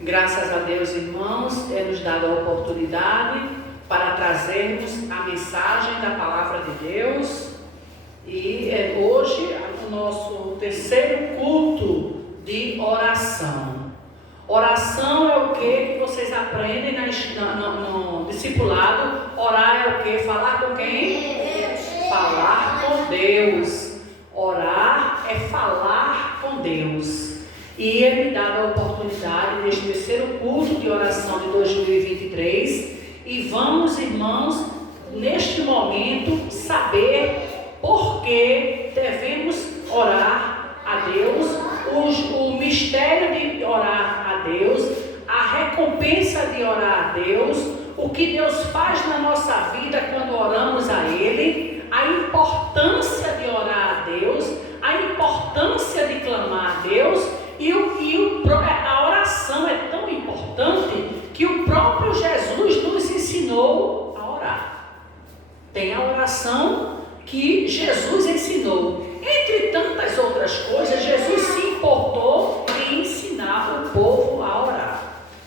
Graças a Deus, irmãos, é nos dado a oportunidade para trazermos a mensagem da Palavra de Deus. E hoje é o nosso terceiro culto de oração. Oração é o que vocês aprendem no discipulado. Orar é o que? Falar com quem? Deus. Falar com Deus. Orar é falar com Deus. E é me dada a oportunidade neste terceiro culto de oração de 2023. E vamos, irmãos, neste momento, saber por que devemos orar a Deus, o mistério de orar a Deus, a recompensa de orar a Deus, o que Deus faz na nossa vida quando oramos a Ele, a importância de orar a Deus, a importância de clamar a Deus. A oração é tão importante que o próprio Jesus nos ensinou a orar. Tem a oração que Jesus ensinou. Entre tantas outras coisas, Jesus se importou em ensinar o povo a orar.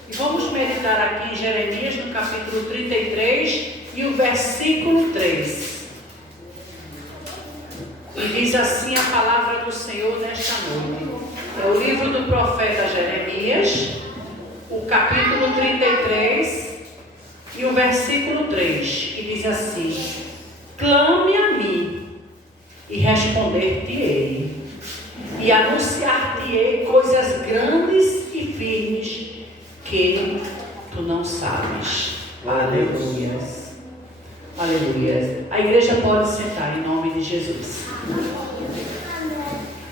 E vamos meditar aqui em Jeremias, no capítulo 33 e o versículo 3. E diz assim a palavra do Senhor nesta noite. É o livro do profeta Jeremias, o capítulo 33 e o versículo 3, que diz assim: clame a mim e responder-te-ei, e anunciar-te-ei coisas grandes e firmes que tu não sabes. Aleluias. Aleluias. A igreja pode sentar em nome de Jesus.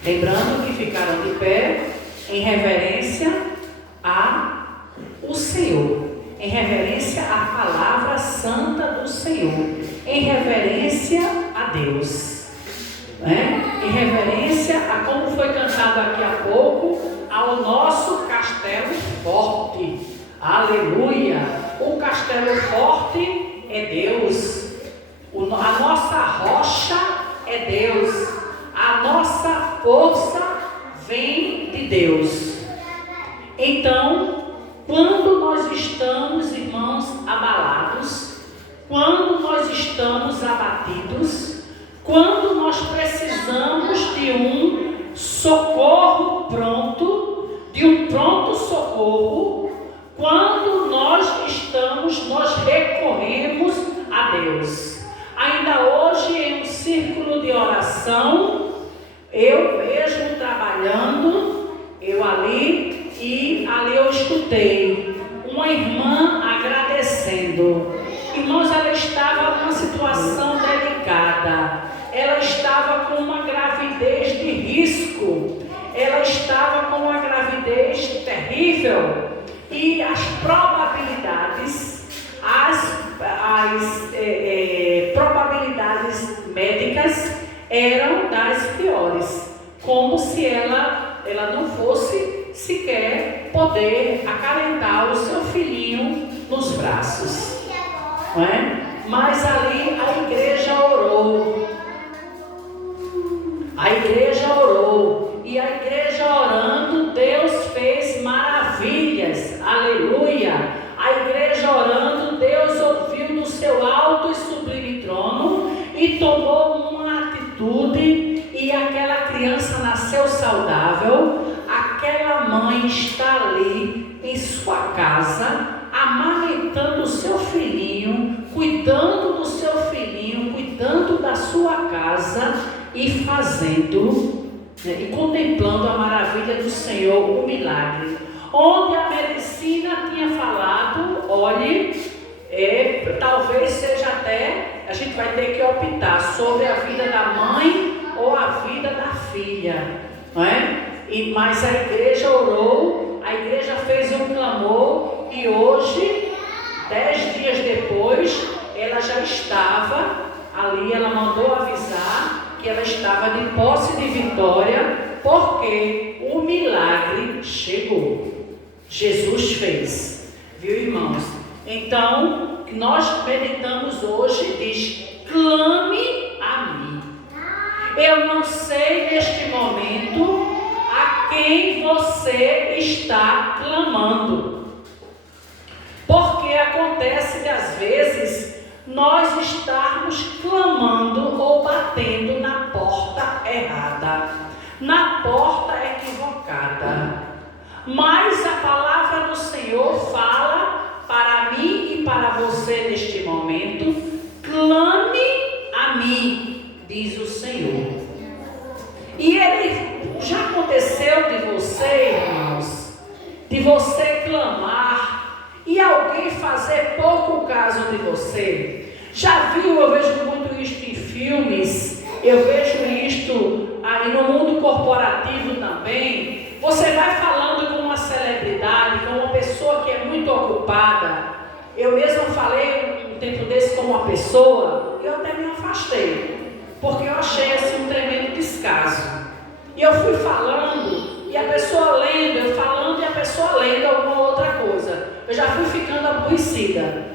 Lembrando que ficaram de pé em reverência ao Senhor, em reverência à palavra santa do Senhor, em reverência a Deus, né? Em reverência a como foi cantado aqui há pouco, ao nosso castelo forte. Aleluia! O castelo forte é Deus, a nossa rocha é Deus. A nossa força vem de Deus. Então, quando nós estamos, irmãos, abalados, quando nós estamos abatidos, quando nós precisamos de um socorro pronto, de um pronto socorro, quando nós recorremos a Deus. Ainda hoje, em um círculo de oração, eu mesmo trabalhando, eu ali eu escutei uma irmã agradecendo. Irmãos, ela estava numa situação delicada, ela estava com uma gravidez de risco, ela estava com uma gravidez terrível, e as probabilidades, probabilidades médicas eram das piores, como se ela não fosse sequer poder acalentar o seu filhinho nos braços, não é? Mas ali a igreja orou, e a igreja orando, Deus fez maravilhas, aleluia. A igreja orando, Deus ouviu do seu alto e sublime trono e tomou uma atitude, e aquela criança nasceu saudável. Aquela mãe está ali em sua casa, amamentando o seu filhinho, cuidando do seu filhinho, cuidando da sua casa e fazendo, e contemplando a maravilha do Senhor, o milagre. Onde a medicina tinha falado, olhe, talvez seja até, a gente vai ter que optar sobre a vida da mãe ou a vida da filha, não é? Mas a igreja orou, a igreja fez um clamor, e hoje, 10 dias depois, ela já estava ali, ela mandou avisar que ela estava de posse de vitória, porque o milagre chegou. Jesus fez, viu, irmãos? Então, nós meditamos hoje, diz: clame a mim. Eu não sei neste momento a quem você está clamando. Porque acontece que às vezes nós estarmos clamando ou batendo na porta errada, na porta equivocada. Mas a palavra do Senhor fala para mim e para você neste momento: clame a mim, diz o Senhor. E ele já aconteceu de você, irmãos, de você clamar e alguém fazer pouco caso de você? Já viu? Eu vejo muito isto em filmes, eu vejo isto aí no mundo corporativo também. Você vai falando com uma celebridade, com uma pessoa que é muito ocupada. Eu mesma falei um tempo desse com uma pessoa e eu até me afastei, porque eu achei assim um tremendo descaso. E eu fui falando, e a pessoa lendo, eu falando e a pessoa lendo alguma outra coisa. Eu já fui ficando aborrecida.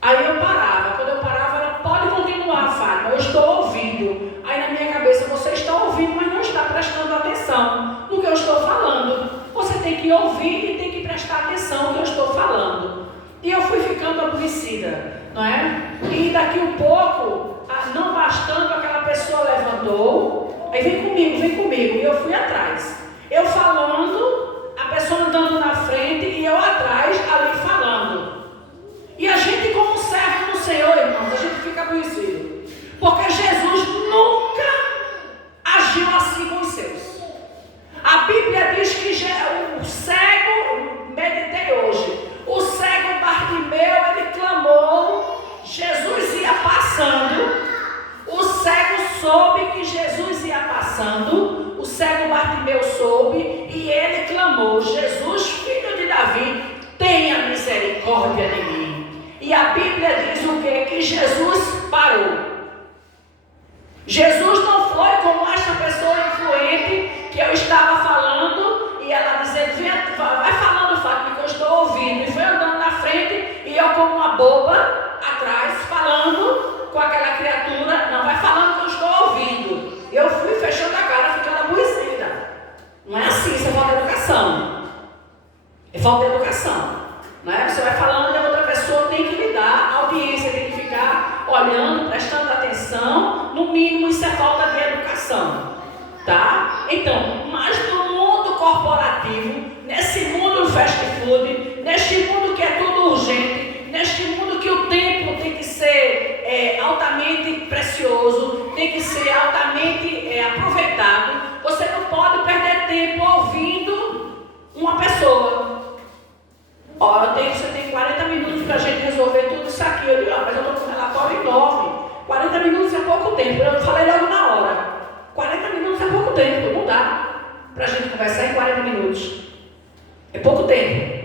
Aí eu parava, quando eu parava, ela: pode continuar, Fátima, eu estou ouvindo. Aí na minha cabeça: você está ouvindo, mas não está prestando atenção no que eu estou falando. Você tem que ouvir e tem que prestar atenção no que eu estou falando. E eu fui ficando aborrecida, não é? E daqui um pouco, não bastando, aquela pessoa levantou: aí vem comigo, e eu fui atrás. Eu falando, a pessoa andando na frente e eu atrás, ali falando. E a gente, como servo do Senhor, irmãos, a gente fica aborrecido, porque Jesus nunca agiu assim com os seus. A Bíblia diz que o cego, meditei hoje, o cego Bartimeu, ele clamou, Jesus ia passando, o cego soube que Jesus ia passando, o cego Bartimeu soube e ele clamou: Jesus, filho de Davi, tenha misericórdia de mim. E a Bíblia diz o quê? Que Jesus parou. Jesus não foi como esta pessoa influente que eu estava falando e ela dizendo: vai falando, Fátima, que eu estou ouvindo. E foi andando na frente e eu, como uma boba, atrás, falando com aquela criatura: não, vai falando que eu estou ouvindo. Eu fui fechando a cara, ficando aborrecida. Não é assim, isso é falta de educação. É falta de educação. Não é? Você vai falando e a outra pessoa tem que lhe dar, a audiência tem que ficar olhando, prestando atenção. No mínimo, isso é falta de educação. Tá? Então, mas no mundo corporativo, nesse mundo do fast food, neste mundo que é tudo urgente, neste mundo que o tempo tem que ser altamente precioso, tem que ser altamente aproveitado, você não pode perder tempo ouvindo uma pessoa. Você tem 40 minutos para a gente resolver tudo isso aqui. Eu digo: mas eu estou com um relatório enorme. 40 minutos é pouco tempo. Eu falei logo na hora. 40 minutos é pouco tempo. Não dá para a gente conversar em 40 minutos. É pouco tempo.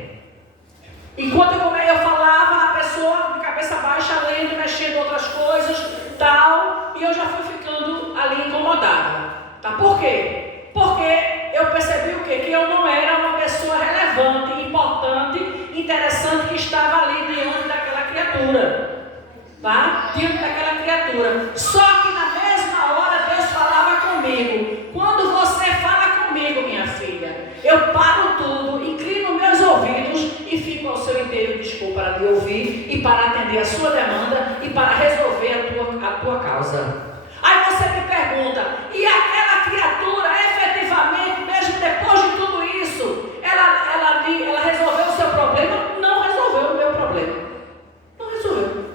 Enquanto eu falava, a pessoa de cabeça baixa, lendo, mexendo em outras coisas, tal. E eu já fui ficando ali incomodada. Tá? Por quê? Porque eu percebi o quê? Que eu não era uma pessoa relevante, importante, interessante, que estava ali diante daquela criatura. Tá? Diante daquela criatura. Só que na mesma hora Deus falava comigo: quando você fala comigo, minha filha, eu paro tudo, inclino meus ouvidos e fico ao seu inteiro dispor para lhe ouvir e para atender a sua demanda e para resolver a tua causa. Aí você me pergunta: e aquela criatura, efetivamente, mesmo depois de tudo isso, ela resolveu o seu problema? Não resolveu o meu problema. Não resolveu.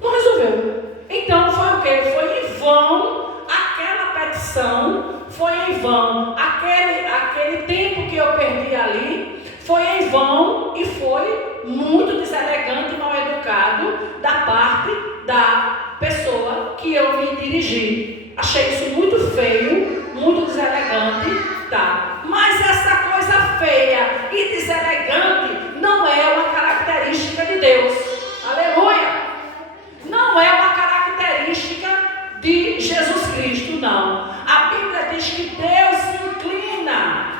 Não resolveu. Então foi o quê? Foi em vão aquela petição, foi em vão aquele tempo que eu perdi ali, foi em vão e foi muito deselegante e mal educado da parte da pessoa que eu me dirigi. Achei isso muito feio, muito deselegante, tá? Mas essa coisa feia e deselegante não é uma característica de Deus. Aleluia! Não é uma característica de Jesus Cristo, não. A Bíblia diz que Deus se inclina.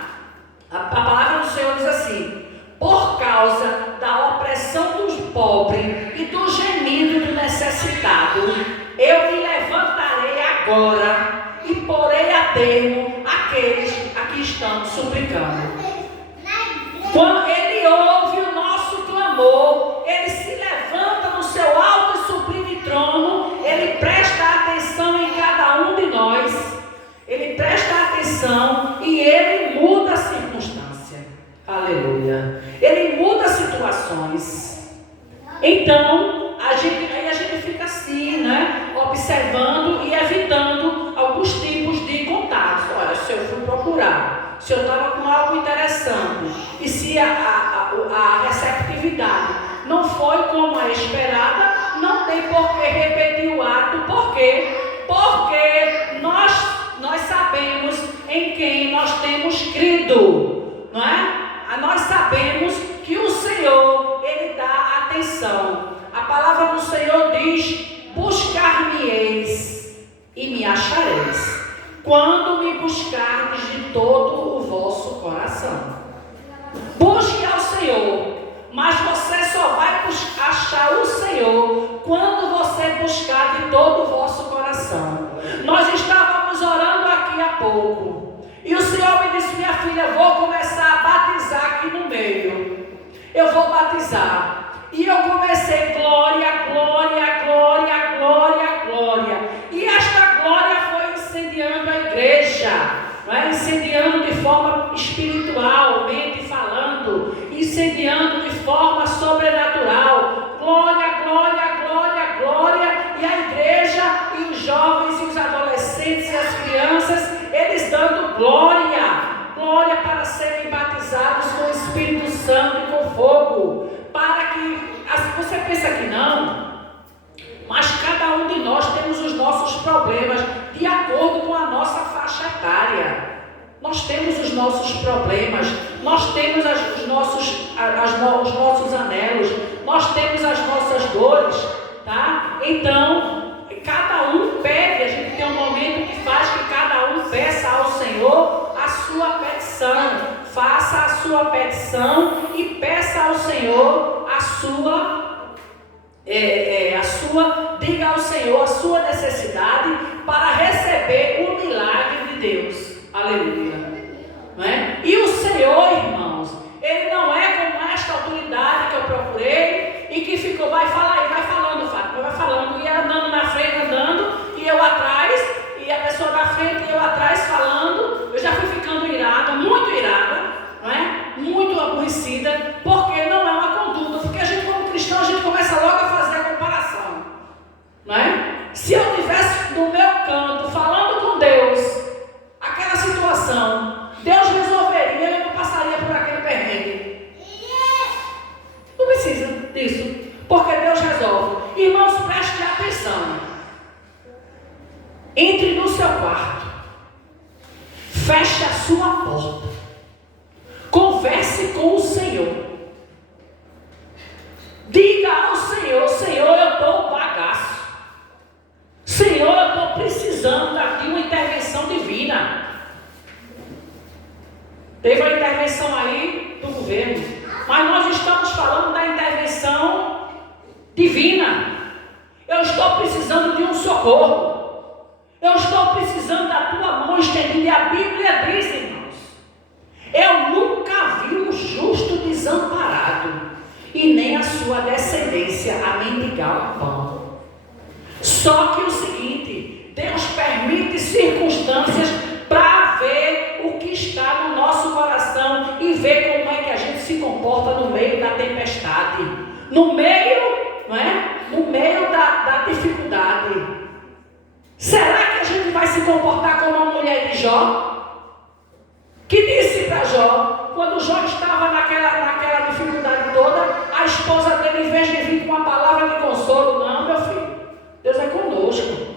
A palavra do Senhor diz assim: por causa da opressão dos pobres e do gemido do necessitado, eu me levantarei agora e porei a termo aqueles a que estão estamos suplicando. Quando Ele ouve o nosso clamor, Ele se levanta no seu alto e sublime trono, Ele presta atenção em cada um de nós, Ele presta atenção e Ele muda a circunstância. Aleluia. Ele muda situações. Então, aí a gente fica assim, né? Observando e evitando alguns tipos de contatos. Olha, se eu fui procurar, se eu estava com algo interessante, e se a receptividade não foi como a esperada, não tem por que repetir o ato. Por quê? Porque nós sabemos em quem nós temos crido, não é? Nós sabemos que o Senhor, Ele dá atenção. A palavra do Senhor diz: buscar-me-eis e me achareis, quando me buscardes de todo o vosso coração. Busque ao Senhor, mas você só vai achar o Senhor quando você buscar de todo o vosso coração. Nós estávamos orando aqui há pouco, e o Senhor me disse: minha filha, eu vou começar a batizar aqui no meio. Eu vou batizar. E eu comecei glória, glória, glória, glória, glória. E esta glória foi incendiando a igreja, não é? Incendiando de forma espiritualmente falando, incendiando de forma sobrenatural. Glória, glória, glória, glória. E a igreja, e os jovens, e os adolescentes, e as crianças, eles dando glória. Glória para serem batizados com o Espírito Santo e com fogo. Para que, você pensa que não, mas cada um de nós temos os nossos problemas de acordo com a nossa faixa etária. Nós temos os nossos problemas, nós temos os nossos anelos, nós temos as nossas dores, tá? Então, cada um pede, a gente tem um momento que faz que cada um peça ao Senhor a sua petição. Faça a sua petição e peça ao Senhor diga ao Senhor a sua necessidade para receber o milagre de Deus. Aleluia. Não é? E o Senhor, irmãos, Ele não é como esta autoridade que eu procurei e que ficou, vai falar, vai falando, Fátima, vai falando, e andando na frente, andando, e eu atrás, e a pessoa na frente e eu atrás falando. Eu já fui ficando irada, muito irada, não é? Muito aborrecida, porque não é uma conduta, porque a gente, como cristão, a gente começa logo a fazer a comparação, não é? Se eu estivesse no meu canto, falando com Deus, aquela situação, Deus resolveria e eu não passaria por aquele perrengue. Não precisa disso, porque Deus resolve. Irmãos, preste atenção. Entre no seu quarto, feche a sua porta, converse com o Senhor, diga ao Senhor: Senhor, eu estou bagaço, Senhor, eu estou precisando de uma intervenção divina. Teve a intervenção aí do governo, mas nós estamos falando da intervenção divina. Eu estou precisando de um socorro. Eu estou precisando da tua mão estendida. E a Bíblia diz, irmãos: eu nunca vi um justo desamparado, e nem a sua descendência a mendigar o pão. Só que o seguinte, Deus permite circunstâncias para ver o que está no nosso coração e ver como é que a gente se comporta no meio da tempestade, no meio, não é? No meio da dificuldade. Será que a gente vai se comportar como uma mulher de Jó? Que disse para Jó, quando Jó estava naquela dificuldade toda, a esposa dele, em vez de vir com uma palavra de consolo: não, meu filho, Deus é conosco.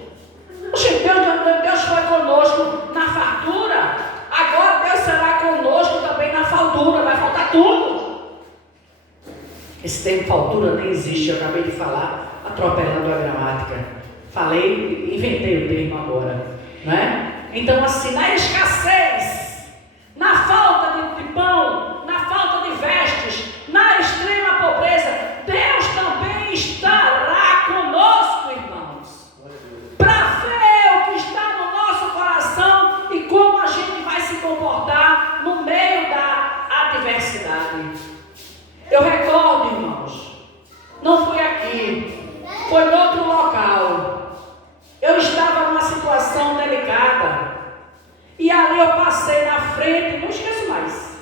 Deus foi conosco na fartura, agora Deus será conosco também na faltura, vai faltar tudo. Esse termo faltura nem existe, eu acabei de falar, atropelando a gramática. Falei, inventei o termo agora, não é? Então, assim, na escassez, na falta de pão, na falta de vestes, na extrema pobreza, Deus também estará conosco, irmãos, para ver o que está no nosso coração e como a gente vai se comportar necessidade. Eu recordo, irmãos, não foi aqui, foi em outro local. Eu estava numa situação delicada e ali eu passei na frente, não esqueço mais.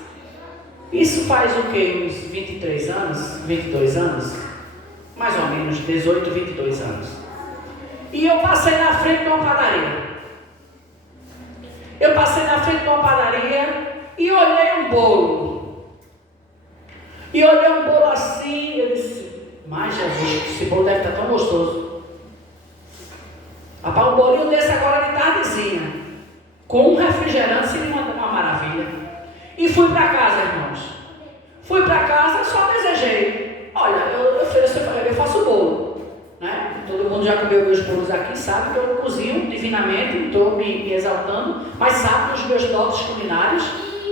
Isso faz o quê? Uns 23 anos? 22 anos? Mais ou menos, 18, 22 anos. E eu passei na frente de uma padaria. Eu passei na frente de uma padaria e olhei um bolo. E olhei um bolo assim, eu disse, mas Jesus, esse bolo deve estar tão gostoso. Rapaz, um bolinho desse agora de tardezinha, com um refrigerante, seria uma maravilha. E fui para casa, irmãos. Fui para casa, só desejei. Olha, eu faço bolo, né? Todo mundo já comeu meus bolos aqui, sabe que eu cozinho divinamente, estou me exaltando, mas sabe os meus dotes culinários,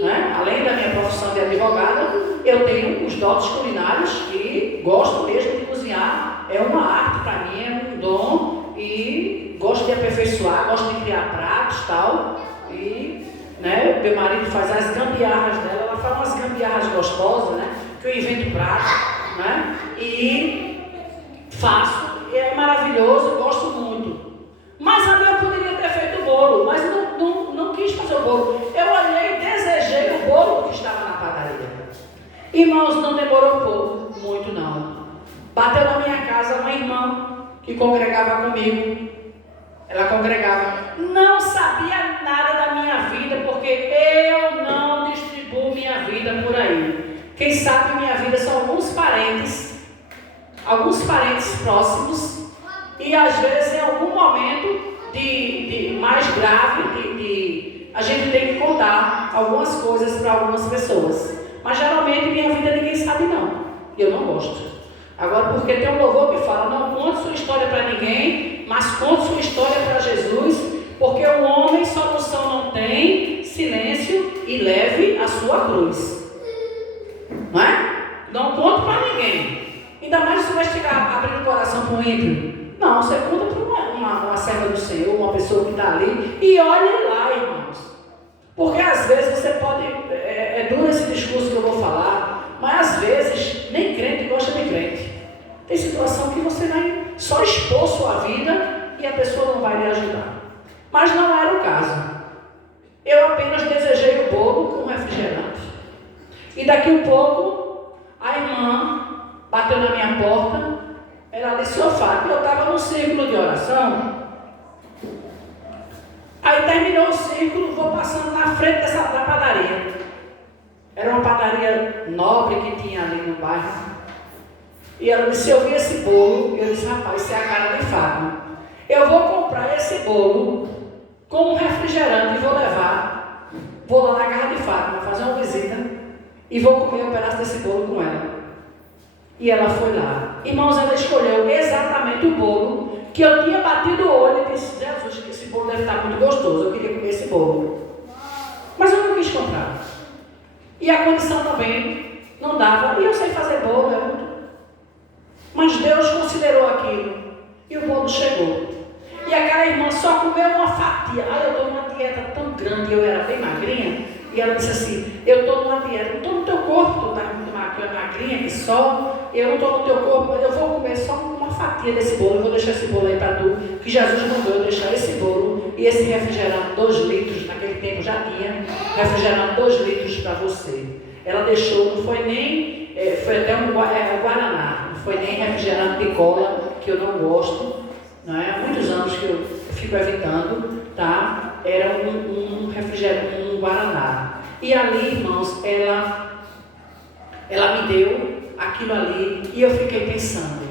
né? Além da minha profissão de advogada, eu tenho os dotes culinários e gosto mesmo de cozinhar. É uma arte para mim, é um dom e gosto de aperfeiçoar, gosto de criar pratos e tal. E, né, meu marido faz as gambiarras dela, ela faz umas gambiarras gostosas, né? Que eu invento prato, né? E faço, é maravilhoso, gosto muito. Mas ali eu poderia ter feito o bolo, mas não quis fazer o bolo. Eu olhei e desejei o bolo que estava na padaria. Irmãos, não demorou muito não. Bateu na minha casa uma irmã que congregava comigo. Ela congregava. Não sabia nada da minha vida, porque eu não distribuo minha vida por aí. Quem sabe minha vida são alguns parentes próximos, e às vezes em algum momento de mais grave, a gente tem que contar algumas coisas para algumas pessoas. Mas geralmente minha vida ninguém sabe não, e eu não gosto. Agora, porque tem um louvor que fala, não conte sua história para ninguém, mas conte sua história para Jesus, porque o homem solução não tem, silêncio e leve a sua cruz. Não é? Não conte para ninguém. Ainda mais se você vai chegar abrindo o coração para um ímpio. Não, você conta para uma serva do Senhor, uma pessoa que está ali, e olhe lá, irmãos. Porque às vezes você pode, é duro esse discurso que eu vou falar, mas às vezes nem crente gosta de crente. Tem situação que você vai só expor sua vida e a pessoa não vai lhe ajudar. Mas não era o caso. Eu apenas desejei o bolo com refrigerante. E daqui um pouco, a irmã bateu na minha porta. Ela disse, ô Fábio, eu estava num círculo de oração. Aí terminou o círculo, vou passando na frente da padaria. Era uma padaria nobre que tinha ali no bairro. E ela disse, eu vi esse bolo. Eu disse, rapaz, isso é a cara de Fábio. Eu vou comprar esse bolo com um refrigerante e vou levar. Vou lá na casa de Fábio, fazer uma visita e vou comer um pedaço desse bolo com ela. E ela foi lá. Irmãos, ela escolheu exatamente o bolo que eu tinha batido o olho e disse, Jesus, que esse bolo deve estar muito gostoso, eu queria comer esse bolo. Mas eu não quis comprar. E a condição também não dava. E eu sei fazer bolo, mas Deus considerou aquilo. E o bolo chegou. E aquela irmã só comeu uma fatia. Eu estou numa dieta tão grande, eu era bem magrinha. E ela disse assim, eu estou numa dieta, não estou no teu corpo, tu está muito magrinha que só, eu não estou no teu corpo, mas eu vou comer só uma fatia desse bolo, eu vou deixar esse bolo aí para tu, que Jesus mandou eu deixar esse bolo e esse refrigerante, 2 litros, naquele tempo já tinha, refrigerante 2 litros para você. Ela deixou, não foi nem, foi até um Guaraná, não foi nem refrigerante de cola, que eu não gosto, não é? Há muitos anos que eu fico evitando, tá? Era um refrigerante, um Guaraná. E ali, irmãos, ela me deu aquilo ali e eu fiquei pensando.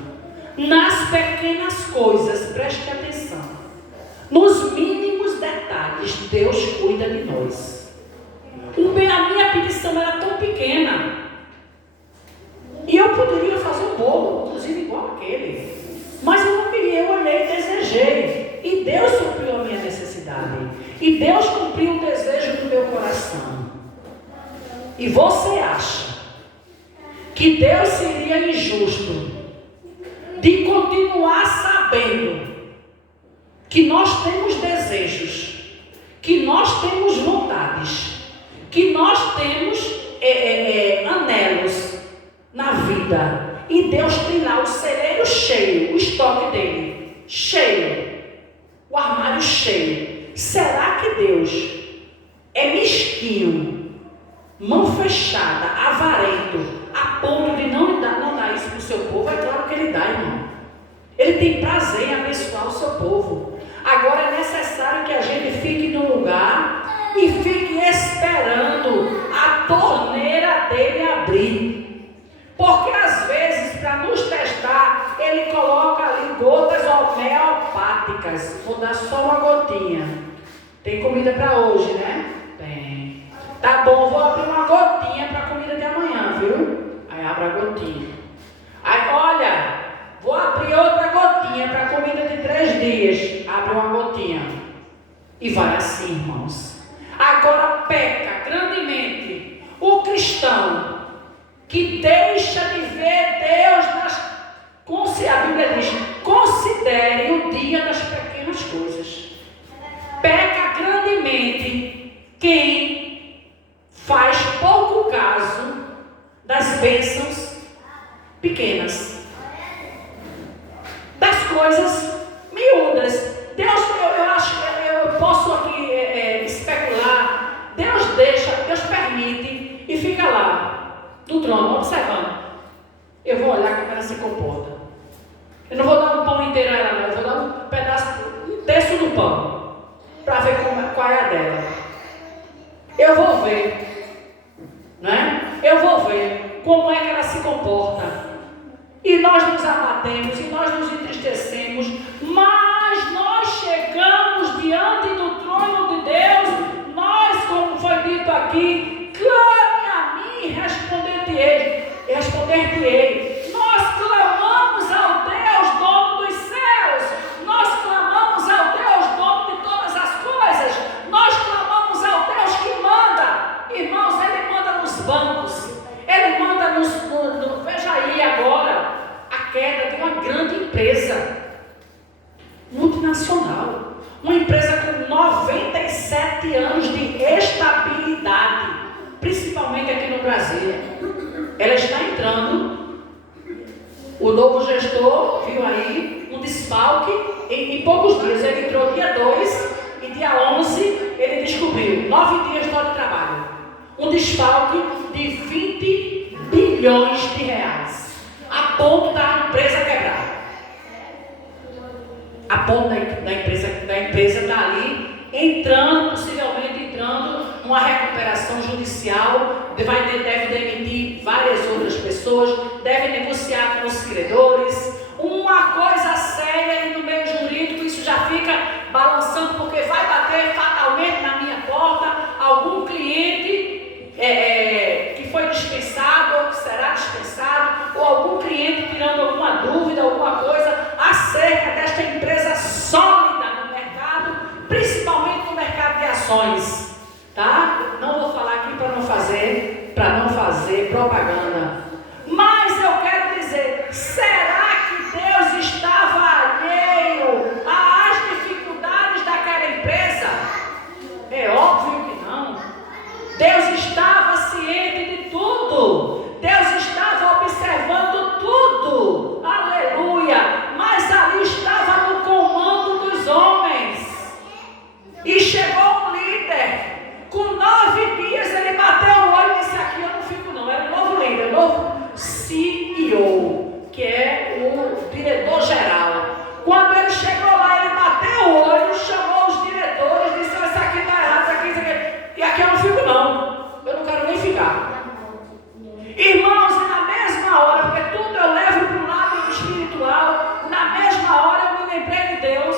Nas pequenas coisas, preste atenção. Nos mínimos detalhes, Deus cuida de nós. A minha petição era tão pequena. E eu poderia fazer um bolo, inclusive igual aquele. Mas eu não queria, eu olhei e desejei. E Deus supriu a minha necessidade. E Deus cumpriu o desejo do meu coração. E você acha que Deus seria injusto de continuar sabendo que nós temos desejos, que nós temos vontades, que nós temos anelos na vida. E Deus tem lá o celeiro cheio, o estoque dele cheio, o armário cheio. Será que Deus é mesquinho, mão fechada, avarento, a ponto de não dar isso para o seu povo? É claro que ele dá, irmão. Ele tem prazer em abençoar o seu povo. Agora é necessário que a gente fique no lugar e fique esperando a torneira dele abrir. Porque às vezes, para nos testar, ele coloca ali gotas homeopáticas. Vou dar só uma gotinha. Tem comida para hoje, né? Tem. Tá bom, vou abrir uma gotinha para a comida de amanhã, viu? Aí abre a gotinha. Aí, olha, vou abrir outra gotinha para a comida de 3 dias. Abre uma gotinha. E vai assim, irmãos. Agora peca grandemente o cristão que deixa de ver Deus a Bíblia diz, considere o dia das pequenas coisas. Peca grandemente quem faz pouco caso das bênçãos pequenas, das coisas miúdas. Deus, eu acho que eu posso aqui especular. Deus permite e fica lá do trono observando. Eu vou olhar como ela se comporta. Eu não vou dar um pão inteiro a ela, não. Eu vou dar um pedaço, um terço do pão, para ver qual é a dela. Eu vou ver, né? Eu vou ver como é que ela se comporta. E nós nos abatemos, e nós nos entristecemos, mas nós chegamos diante do trono de Deus. Nós, como foi dito aqui, clame a mim e responder-te-ei. Nós clamamos ao Deus, dono dos céus. Nós clamamos ao Deus, dono de todas as coisas. Nós clamamos ao Deus que manda. Irmãos, Ele manda nos bancos. Ele manda veja aí agora a queda de uma grande empresa multinacional. Uma empresa com 97 anos de estabilidade, principalmente aqui no Brasil. Ela está entrando. O novo gestor viu aí um desfalque em poucos dias. Ele entrou dia 2 e dia 11 ele descobriu 9 dias de trabalho. Um desfalque de 20 bilhões de reais, a ponto da empresa quebrar. A ponto da empresa está ali possivelmente entrando numa recuperação judicial, deve demitir várias outras pessoas, deve negociar com os credores, uma coisa séria, e no meio jurídico isso já fica balançando, porque vai bater fatalmente na minha porta algum cliente que foi dispensado ou que será dispensado, ou algum cliente tirando alguma dúvida, alguma coisa acerca desta empresa sólida no mercado, principalmente no mercado de ações, tá? Não vou falar aqui para não fazer propaganda, mas eu quero dizer, será que Deus estava alheio às dificuldades daquela empresa? É óbvio que não. Deus estava ciente de tudo. Deus estava observando tudo. Aleluia. Mas ali estava no comando dos homens. E chegou um líder. Com 9 dias ele bateu o olho e disse: aqui eu não fico não. Era um novo líder, um novo CEO, que é o diretor-geral. Quando ele chegou lá, ele bateu o olho, chamou os diretores, disse: isso aqui está errado, isso aqui. E aqui eu não fico não, eu não quero nem ficar. Irmãos, e na mesma hora, porque tudo eu levo para o lado espiritual, na mesma hora eu me lembrei de Deus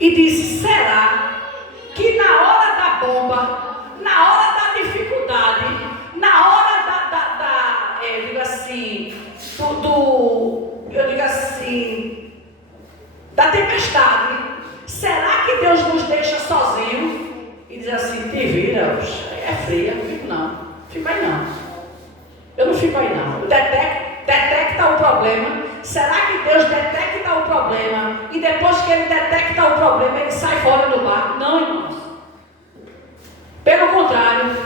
e disse: será que na hora da bomba, na hora da dificuldade, na hora eu digo assim, da tempestade, será que Deus nos deixa sozinhos? E diz assim: te vira, é fria, não fico não, fico aí não, eu não fico aí não. Detecta o problema. Será que Deus detecta o problema e depois que ele detecta o problema ele sai fora do barco? Não, irmãos. Pelo contrário,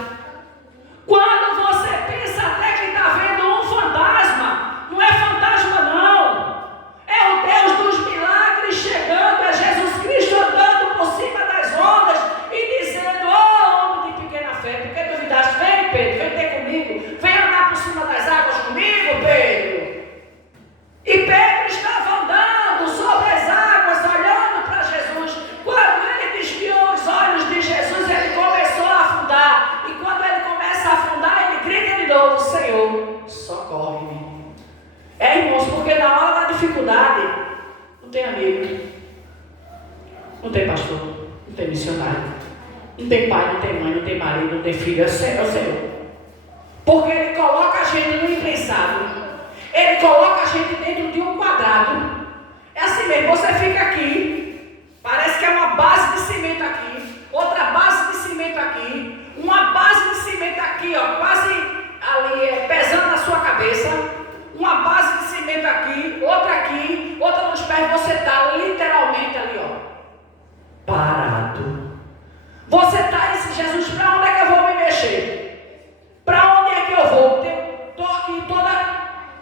Não tem pastor, não tem missionário, não tem pai, não tem mãe, não tem marido, não tem filho. É o Senhor. Porque Ele coloca a gente no impensável. Ele coloca a gente dentro de um quadrado. É assim mesmo, você fica aqui, parece que é uma base de cimento aqui, outra base de cimento aqui, uma base de cimento aqui, ó, quase ali pesando na sua cabeça, uma base de cimento aqui, outra nos pés, você está literalmente ali, ó, parado. Você está e disse, Jesus, para onde é que eu vou me mexer? Para onde é que eu vou? Estou aqui toda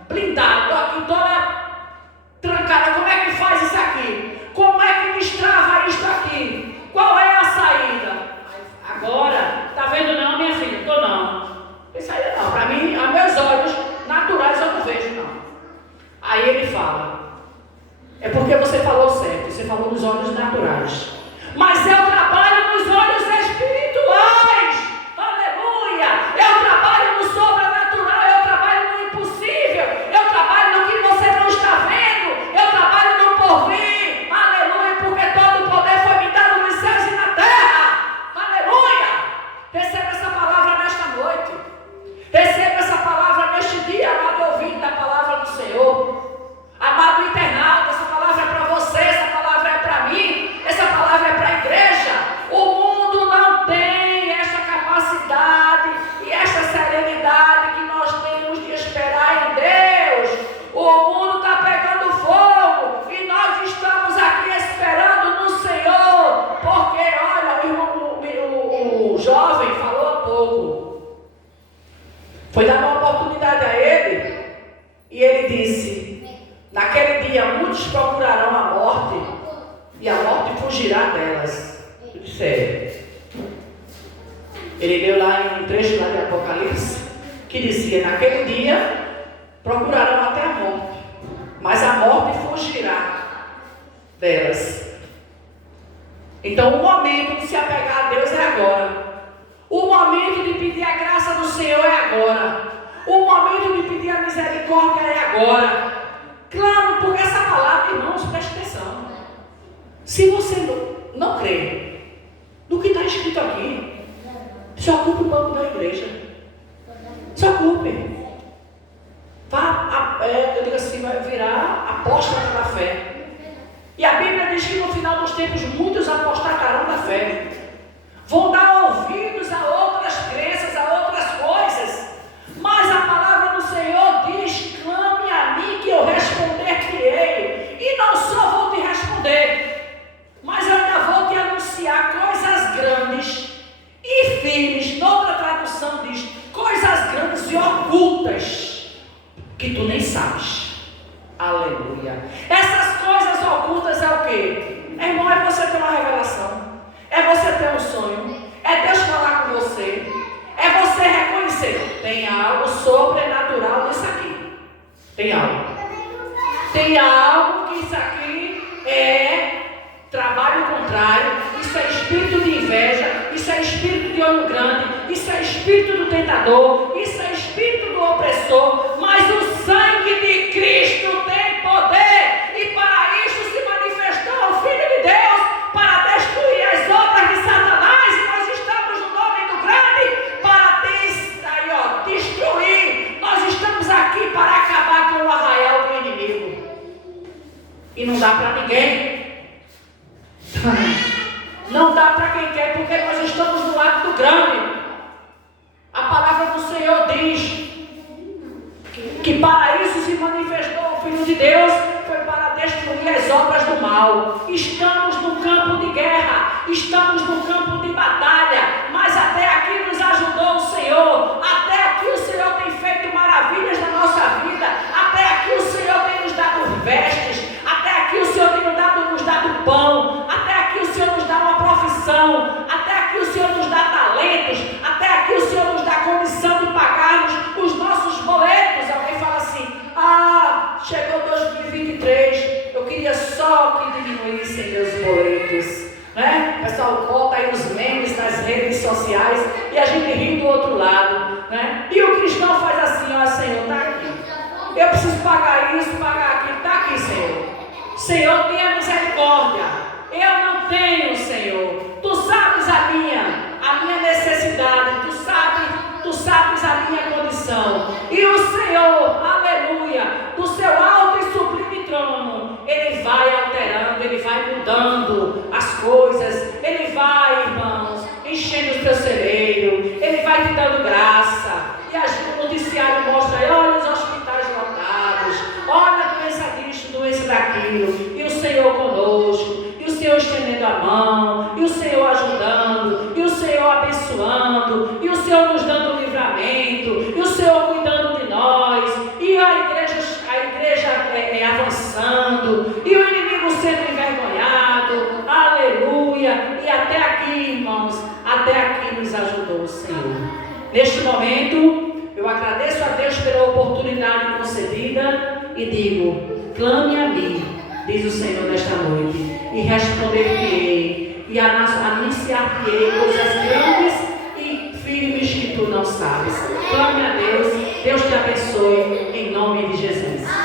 blindada, estou aqui toda trancada. Como é que faz isso aqui? Como é que destrava isto aqui? Qual é a saída? Agora, está vendo não, minha filha? Estou não. Tem saída não. Para mim, a meus olhos naturais eu não vejo não. Aí ele fala, é porque você falou certo, você falou nos olhos naturais. Mas eu trabalho nos olhos espirituais. Aleluia! Eu trabalho no sobrenatural, eu trabalho no impossível, eu trabalho no que você não está vendo, eu trabalho no porvir. Aleluia! Porque todo o poder foi me dado nos céus e na terra. Aleluia! Receba essa palavra nesta noite. Receba essa palavra neste dia, amado ouvinte da palavra do Senhor. Amado internauta, essa palavra é para você, essa palavra é para mim, essa palavra é para a igreja. O mundo não tem essa capacidade e essa serenidade que nós temos de esperar em Deus. O mundo está pegando fogo e nós estamos aqui esperando no Senhor. Porque, olha, o jovem falou há pouco. Foi dada uma oportunidade a ele e ele disse: naquele dia muitos procurarão a morte e a morte fugirá delas. Eu disse, ele leu lá em um trecho lá de Apocalipse que dizia, naquele dia procurarão até a morte, mas a morte fugirá delas. Então o momento de se apegar a Deus é agora. O momento de pedir a graça do Senhor é agora. O momento de pedir a misericórdia é agora. Claro, porque essa palavra, irmãos, preste atenção. Se você não crê no que está escrito aqui, se ocupe o banco da igreja. Se ocupe. Eu digo assim, vai virar apóstata da fé. E a Bíblia diz que no final dos tempos muitos apostatarão da fé. Vão dar ouvidos a outras crenças, a outras coisas. Mas a palavra do Senhor diz, clame a mim que eu responder-te-ei. E não só vou te responder, mas eu ainda vou te anunciar coisas grandes e firmes. Noutra tradução diz, coisas grandes e ocultas, que tu nem sabes. Aleluia. Essas coisas ocultas é o quê? Irmão, é você ter uma revelação. É você ter um sonho. É Deus falar com você. É você reconhecer, tem algo sobrenatural nisso aqui. Tem algo. Tem algo que isso aqui é trabalho contrário. Isso é espírito de inveja. Isso é espírito de olho grande. Isso é espírito do tentador. Isso é espírito do opressor. Mas o sangue de Cristo tem poder. E para isso se manifestou o Filho de Deus para destruir as obras de Satanás. E nós estamos no nome do grande para destruir. Nós estamos aqui para acabar com o arraial do inimigo. E não dá para ninguém. Não dá para quem quer, porque nós estamos no ato do grande. A palavra do Senhor diz que para isso se manifestou o Filho de Deus, foi para destruir as obras do mal. Estamos no campo de guerra, estamos no campo de batalha, mas até aqui nos ajudou o Senhor, até aqui o Senhor tem feito maravilhas na nossa vida, até aqui o Senhor tem nos dado vestes, até aqui o Senhor tem nos dado pão, até aqui o Senhor nos dá uma profissão, até aqui o Senhor nos dá talentos, até aqui o Senhor nos dá condição de pagarmos os nossos boletos. Alguém fala assim, chegou 2023, eu queria só que diminuíssem meus boletos, né? O pessoal bota aí os memes nas redes sociais e a gente ri do outro lado, né? E o cristão faz assim, Senhor, está aqui, eu preciso pagar isso, pagar aquilo, está aqui, Senhor. Senhor, tenha misericórdia. Eu não tenho, Senhor. Tu sabes a minha necessidade. Tu sabes a minha condição. E o Senhor, aleluia, do seu alto e sublime trono, Ele vai alterando, Ele vai mudando as coisas. Ele vai, irmãos, enchendo o teu celeiro. Ele vai te dando graça. E o noticiário mostra aí, olha os hospitais lotados, olha a doença disso, doença daquilo. E o Senhor conosco. E o Senhor estendendo a mão, e o Senhor ajudando, e o Senhor abençoando, e o Senhor nos dando livramento, e o Senhor cuidando de nós, e a igreja avançando, e o inimigo sendo envergonhado, aleluia. E até aqui, irmãos, até aqui nos ajudou o Senhor. Neste momento, eu agradeço a Deus pela oportunidade concedida e digo: clame a mim, diz o Senhor nesta noite, e responder-te-ei, e anunciar-te-ei coisas grandes e firmes que tu não sabes. Clame a Deus, Deus te abençoe, em nome de Jesus.